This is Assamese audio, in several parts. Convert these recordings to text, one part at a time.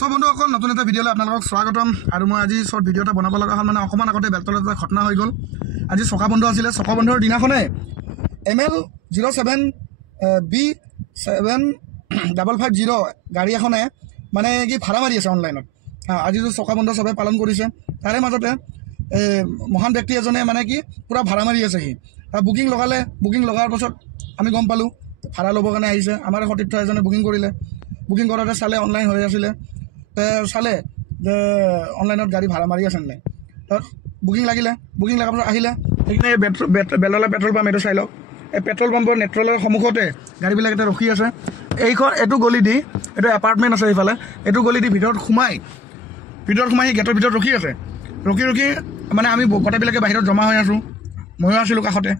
সব বন্ধুসকল নতুন এটা ভিডিঅ'লৈ আপোনালোকক স্বাগতম। আৰু মই আজি শ্বৰ্ট ভিডিঅ' এটা বনাব লগা হ'ল, মানে অকণমান আগতে বেলতলত এটা ঘটনা হৈ গ'ল। আজি চকা বন্ধ আছিলে, চকা বন্ধৰ দিনাখনে ML07B7550 গাড়ী এখনে মানে কি ভাড়া মাৰি আছে অনলাইনত। আজিতো চকা বন্ধ চবে পালন কৰিছে, তাৰে মাজতে মহান ব্যক্তি এজনে মানে কি পূৰা ভাড়া মাৰি আছে। সি বুকিং লগালে, বুকিং লগাৰ পাছত আমি গম পালোঁ ভাড়া ল'বৰ কাৰণে আহিছে। আমাৰ সতীৰ্থ এজনে বুকিং কৰিলে, বুকিং কৰাতে চালে অনলাইন হৈ আছিলে, চালে যে অনলাইনত গাড়ী ভাড়া মাৰি আছে নাই। তাত বুকিং লাগিলে, বুকিং লগাৰ পাছত আহিলে সেইখিনি বেলতলা পেট্ৰল পাম্প এইটো চাই লওক। এই পেট্ৰল পাম্পৰ নেট্ৰলৰ সন্মুখতে গাড়ীবিলাক এতিয়া ৰখি আছে। এইটো গলি দি, এইটো এপাৰ্টমেণ্ট আছে এইফালে, এইটো গলি দি ভিতৰত সোমাই সি গেটৰ ভিতৰত ৰখি আছে। ৰখি মানে আমি গোটেইবিলাকে বাহিৰত জমা হৈ আছোঁ, ময়ো আছিলোঁ কাষতে।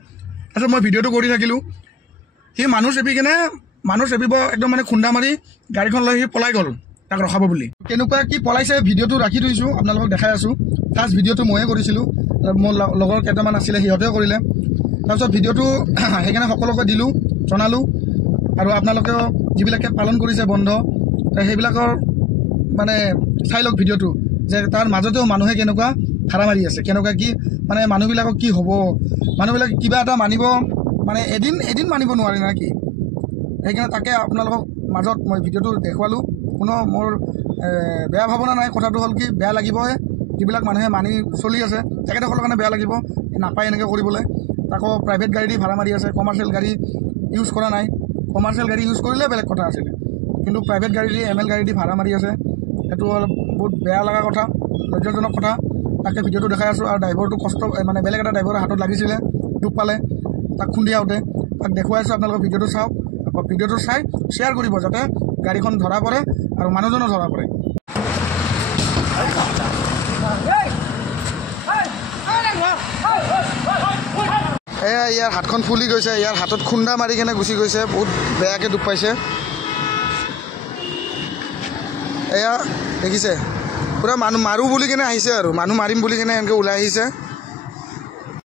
তাৰপিছত মই ভিডিঅ'টো কৰি থাকিলোঁ। সি মানুহ চেপিব একদম মানে খুন্দা মাৰি গাড়ীখন লৈ সি পলাই গ'ল, তাক ৰখাব বুলি। কেনেকুৱা কি পলাইছে ভিডিঅ'টো ৰাখি থৈছোঁ, আপোনালোকক দেখাই আছোঁ। ফাৰ্ষ্ট ভিডিঅ'টো ময়ে কৰিছিলোঁ, মোৰ লগৰ কেইটামান আছিলে সিহঁতেও কৰিলে। তাৰপিছত ভিডিঅ'টো সেইকাৰণে সকলোকে দিলোঁ, জনালোঁ। আৰু আপোনালোকেও যিবিলাকে পালন কৰিছে বন্ধ, সেইবিলাকৰ মানে চাই লওক ভিডিঅ'টো, যে তাৰ মাজতেও মানুহে কেনেকুৱা ভাড়া মাৰি আছে, কেনেকুৱা কি মানে মানুহবিলাকক কি হ'ব, মানুহবিলাকে কিবা এটা মানিব মানে এদিন মানিব নোৱাৰে না কি। সেইকাৰণে তাকে আপোনালোকক মাজত মই ভিডিঅ'টো দেখুৱালোঁ। কোনো মোৰ বেয়া ভাৱনা নাই। কথাটো হ'ল কি বেয়া লাগিবহে, যিবিলাক মানুহে মানি চলি আছে তেখেতসকলৰ কাৰণে বেয়া লাগিব, নাপায় এনেকৈ কৰিবলৈ। আকৌ প্ৰাইভেট গাড়ী দি ভাড়া মাৰি আছে, কমাৰ্চিয়েল গাড়ী ইউজ কৰা নাই। কমাৰ্চিয়েল গাড়ী ইউজ কৰিলে বেলেগ কথা আছিলে, কিন্তু প্ৰাইভেট গাড়ী দি ML গাড়ী দি ভাড়া মাৰি আছে। সেইটো অলপ বহুত বেয়া লগা কথা, লজ্জাজনক কথা। তাকে ভিডিঅ'টো দেখাই আছোঁ। আৰু ড্ৰাইভাৰটো মানে বেলেগ এটা ড্ৰাইভাৰৰ হাতত লাগিছিলে, দুখ পালে, তাক খুন্দি আহোঁতে তাক দেখুৱাইছোঁ। আপোনালোকে ভিডিঅ'টো চাওক, আকৌ ভিডিঅ'টো চাই শ্বেয়াৰ কৰিব, যাতে গাড়ীখন ধৰা পৰে আৰু মানুহজনো ধৰা পৰে। এয়া ইয়াৰ হাতখন ফুলি গৈছে, ইয়াৰ হাতত খুন্দা মাৰি কেনে গুচি গৈছে, বহুত বেয়াকৈ দুখ পাইছে। এয়া দেখিছে, পূৰা মানুহ মাৰোঁ বুলি কেনে আহিছে, আৰু মানুহ মাৰিম বুলি কেনে এনেকৈ ওলাই আহিছে।